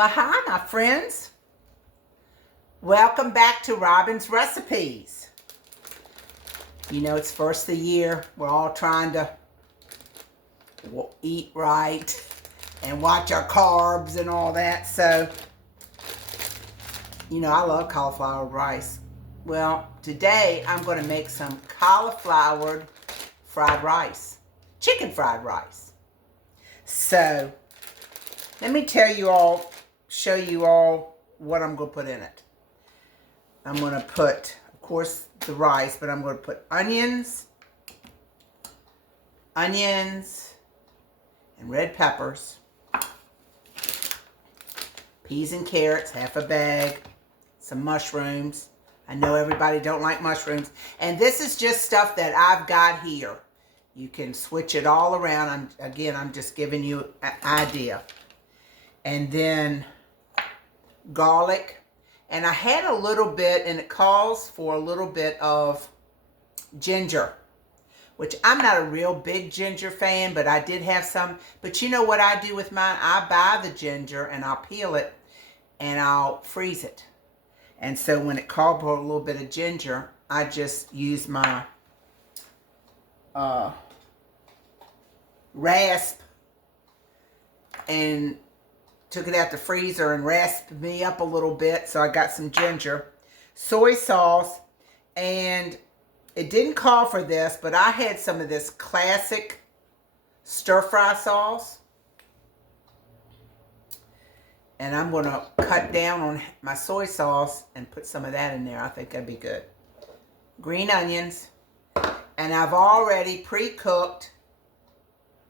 Well, hi, my friends. Welcome back to Robin's Recipes. You know, it's first of the year. We're all trying to eat right and watch our carbs and all that. So, you know, I love cauliflower rice. Well, today I'm going to make some cauliflower fried rice, chicken fried rice. So, let me show you all what I'm going to put in it. I'm going to put, of course, the rice, but I'm going to put onions, and red peppers, peas and carrots, half a bag, some mushrooms. I know everybody don't like mushrooms. And this is just stuff that I've got here. You can switch it all around. I'm just giving you an idea. And then garlic. And I had a little bit, and it calls for a little bit of ginger, which I'm not a real big ginger fan, but I did have some. But you know what I do with mine? I buy the ginger and I'll peel it and I'll freeze it. And so when it called for a little bit of ginger, I just use my rasp and took it out the freezer and rasped me up a little bit. So I got some ginger, soy sauce, and it didn't call for this, but I had some of this classic stir-fry sauce. And I'm going to cut down on my soy sauce and put some of that in there. I think that'd be good. Green onions. And I've already pre-cooked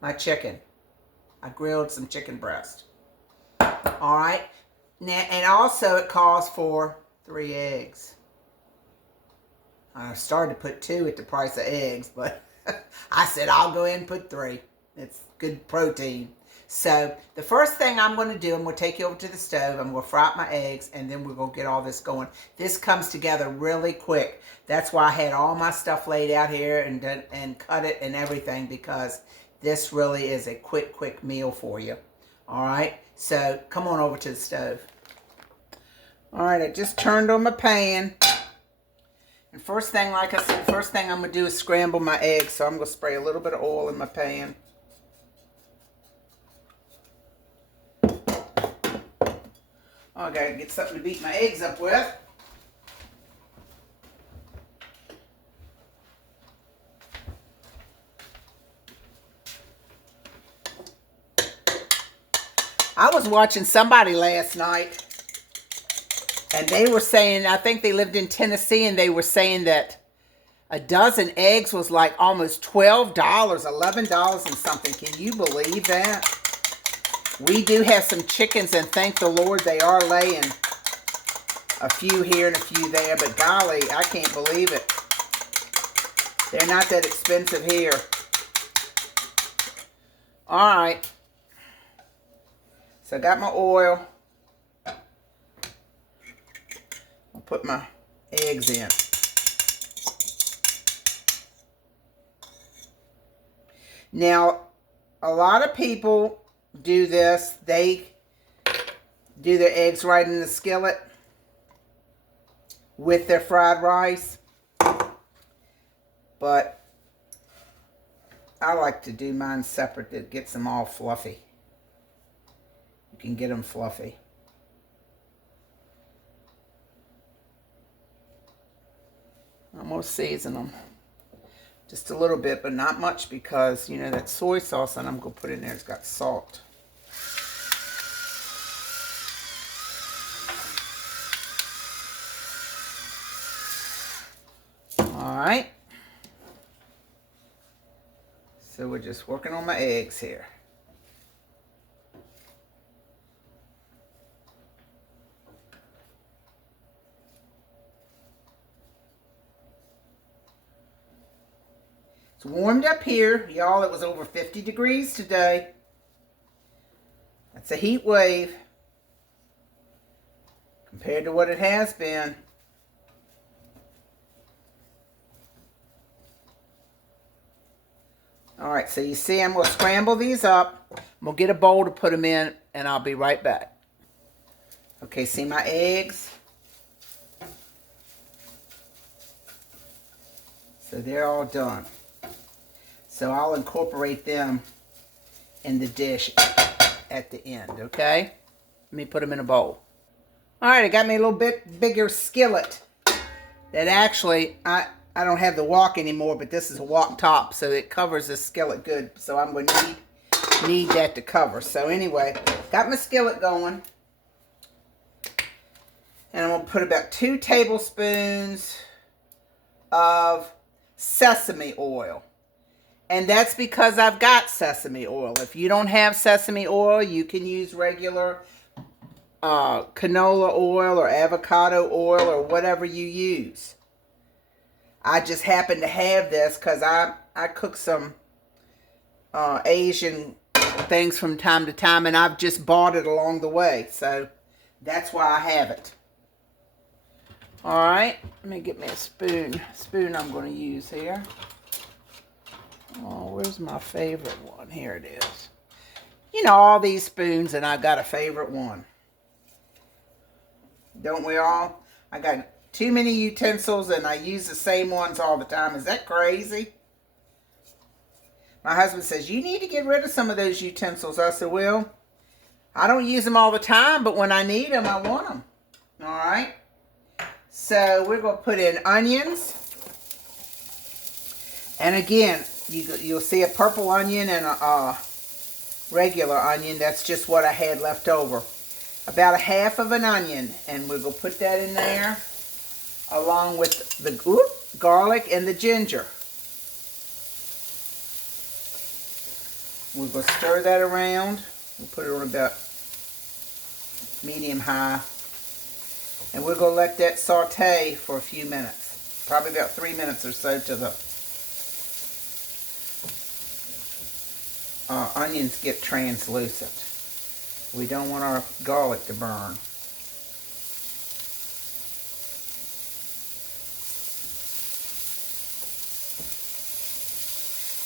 my chicken. I grilled some chicken breast. All right. Now, and also it calls for 3 eggs. I started to put 2 at the price of eggs, but I said I'll go ahead and put 3. It's good protein. So the first thing I'm going to do, I'm going to take you over to the stove. I'm going to fry up my eggs, and then we're going to get all this going. This comes together really quick. That's why I had all my stuff laid out here and cut it and everything, because this really is a quick meal for you. All right, so come on over to the stove. All right, I just turned on my pan. And first thing, like I said, first thing I'm going to do is scramble my eggs. So I'm going to spray a little bit of oil in my pan. Oh, I got to get something to beat my eggs up with. I was watching somebody last night, and they were saying, I think they lived in Tennessee, and they were saying that a dozen eggs was like almost $12, $11 and something. Can you believe that? We do have some chickens, and thank the Lord they are laying a few here and a few there, but golly, I can't believe it. They're not that expensive here. All right. So I got my oil. I'll put my eggs in. Now, a lot of people do this. They do their eggs right in the skillet with their fried rice. But I like to do mine separate. That gets them all fluffy. You can get them fluffy. I'm going to season them. Just a little bit, but not much, because, you know, that soy sauce that I'm going to put in there has got salt. All right. So we're just working on my eggs here. It's warmed up here. Y'all, it was over 50 degrees today. That's a heat wave compared to what it has been. All right, so you see I'm going to scramble these up. I'm going to get a bowl to put them in, and I'll be right back. Okay, see my eggs? So they're all done. So I'll incorporate them in the dish at the end, okay? Let me put them in a bowl. All right, I got me a little bit bigger skillet that actually, I don't have the wok anymore, but this is a wok top, so it covers the skillet good. So I'm going to need that to cover. So anyway, got my skillet going. And I'm going to put about 2 tablespoons of sesame oil. And that's because I've got sesame oil. If you don't have sesame oil, you can use regular canola oil or avocado oil or whatever you use. I just happen to have this because I cook some Asian things from time to time, and I've just bought it along the way. So that's why I have it. All right, let me get me a spoon. Spoon I'm going to use here. Oh, where's my favorite one? Here it is. You know, all these spoons, and I've got a favorite one. Don't we all? I got too many utensils, and I use the same ones all the time. Is that crazy? My husband says, you need to get rid of some of those utensils. I said, well, I don't use them all the time, but when I need them, I want them. All right? So we're going to put in onions. And again, you'll see a purple onion and a regular onion. That's just what I had left over. About 1/2 of an onion. And we're going to put that in there along with the garlic and the ginger. We're going to stir that around. We'll put it on about medium-high. And we're going to let that saute for a few minutes. Probably about 3 minutes or so till the onions get translucent. We don't want our garlic to burn.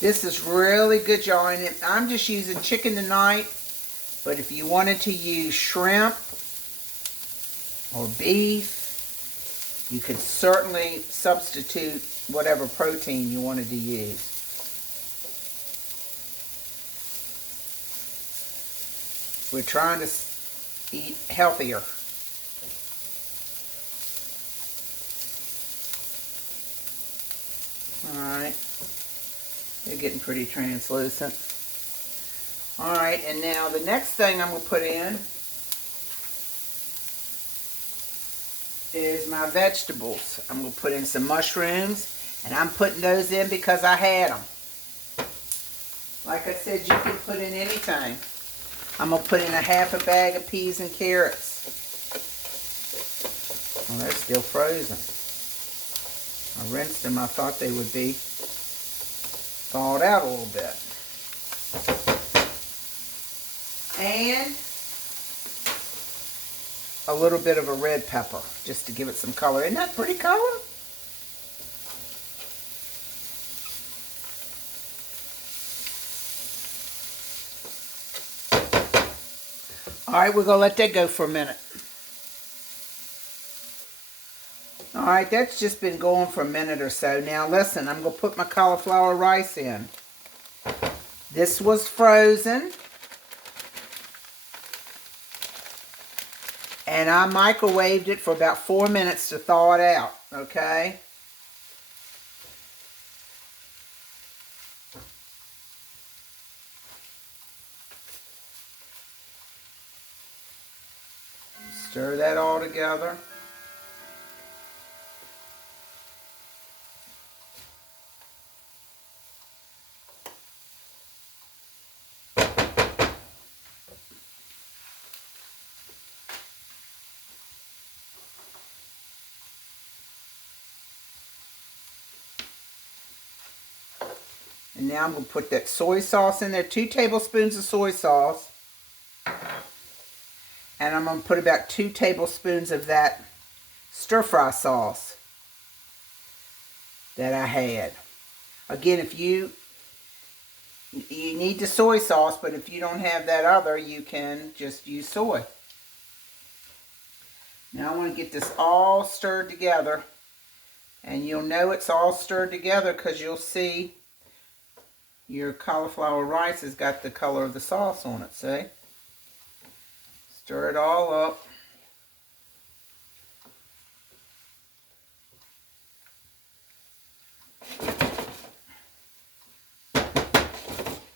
This is really good, y'all. And I'm just using chicken tonight. But if you wanted to use shrimp or beef, you could certainly substitute whatever protein you wanted to use. We're trying to eat healthier. Alright. They're getting pretty translucent. Alright, and now the next thing I'm going to put in is my vegetables. I'm going to put in some mushrooms, and I'm putting those in because I had them. Like I said, you can put in anything. I'm going to put in 1/2 bag of peas and carrots. Well, they're still frozen. I rinsed them. I thought they would be thawed out a little bit. And a little bit of a red pepper, just to give it some color. Isn't that pretty color? Alright, we're going to let that go for a minute. Alright, that's just been going for a minute or so. Now listen, I'm going to put my cauliflower rice in. This was frozen. And I microwaved it for about 4 minutes to thaw it out, okay? Stir that all together. And now I'm going to put that soy sauce in there, 2 tablespoons of soy sauce. And I'm going to put about 2 tablespoons of that stir-fry sauce that I had. Again, if you need the soy sauce, but if you don't have that other, you can just use soy. Now I want to get this all stirred together. And you'll know it's all stirred together because you'll see your cauliflower rice has got the color of the sauce on it, see? Stir it all up.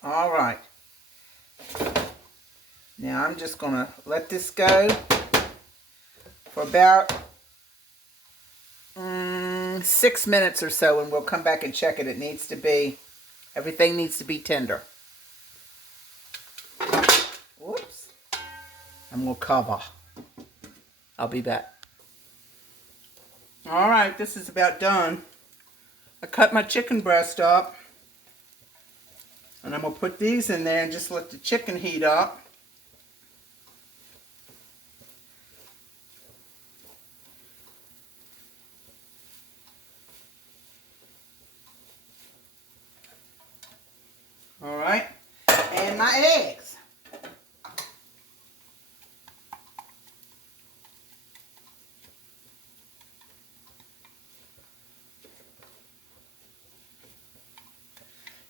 All right. Now I'm just going to let this go for about 6 minutes or so, and we'll come back and check it. Everything needs to be tender. Whoops. And we'll cover. I'll be back. All right, this is about done. I cut my chicken breast up, and I'm going to put these in there and just let the chicken heat up. All right, and my eggs.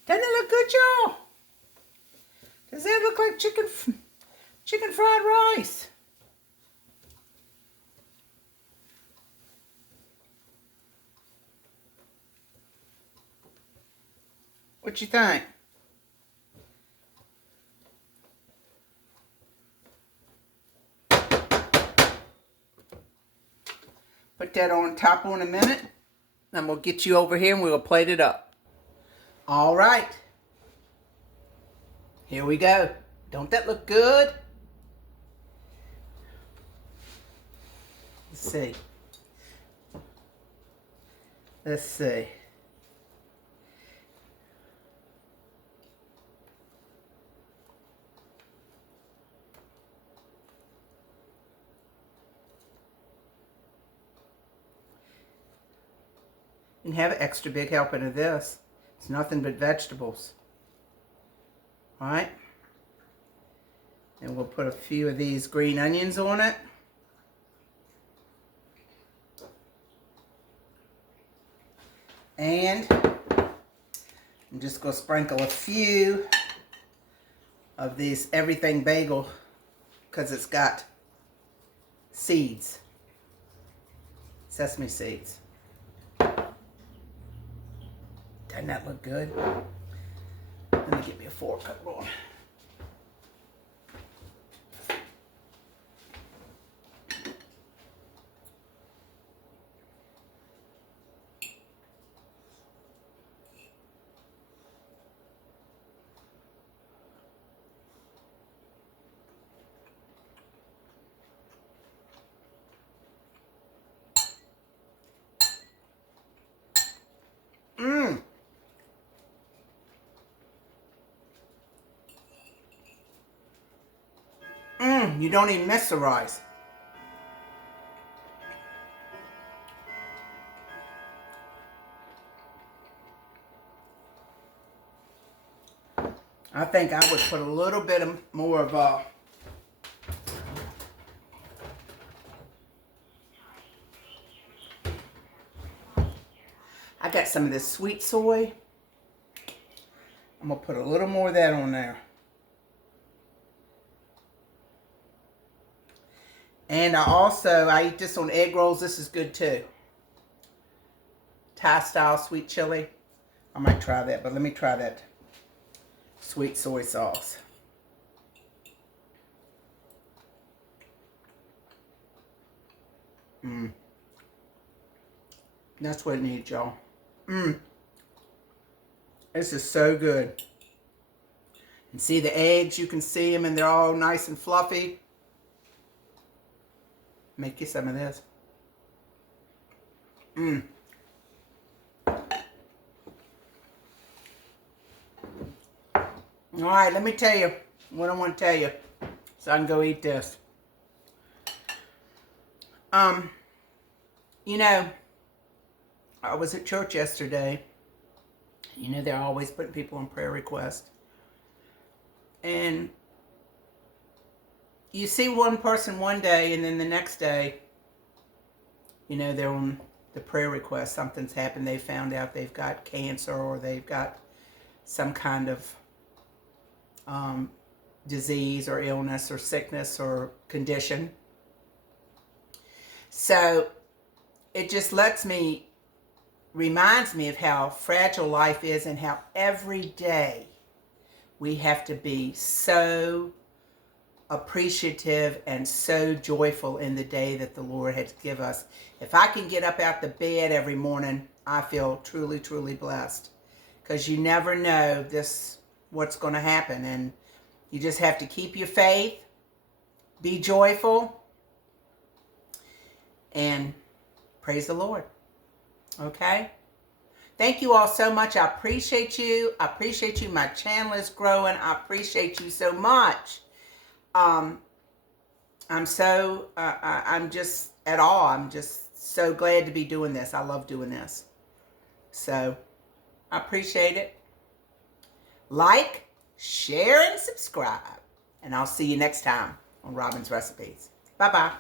Doesn't it look good, y'all? Does that look like chicken fried rice? What you think? Put that on top in a minute, and we'll get you over here and we'll plate it up. All right. Here we go. Don't that look good? Let's see. Let's see. You can have an extra big helping of this. It's nothing but vegetables. All right. And we'll put a few of these green onions on it. And I'm just going to sprinkle a few of these everything bagel because it's got seeds, sesame seeds. Doesn't that look good? Let me get me a fork. Hold on. You don't even miss the rice. I think I would put a little bit more of I got some of this sweet soy. I'm going to put a little more of that on there. And I eat this on egg rolls. This is good too. Thai style sweet chili. I might try that, but let me try that sweet soy sauce. That's what it needs, y'all. This is so good. And see the eggs, you can see them and they're all nice and fluffy. Make you some of this. All right, let me tell you what I want to tell you so I can go eat this. You know, I was at church yesterday. You know, they're always putting people on prayer requests. And you see one person one day and then the next day you know, they're on the prayer request. Something's happened. They found out they've got cancer or they've got some kind of disease or illness or sickness or condition. So it just reminds me of how fragile life is and how every day we have to be so appreciative and so joyful in the day that the Lord has given us. If I can get up out the bed every morning, I feel truly, truly blessed, because you never know what's going to happen, and you just have to keep your faith, be joyful, and praise the Lord. Okay? Thank you all so much. I appreciate you. I appreciate you. My channel is growing. I appreciate you so much. I'm just at awe. I'm just so glad to be doing this. I love doing this. So I appreciate it. Like, share, and subscribe. And I'll see you next time on Robin's Recipes. Bye-bye.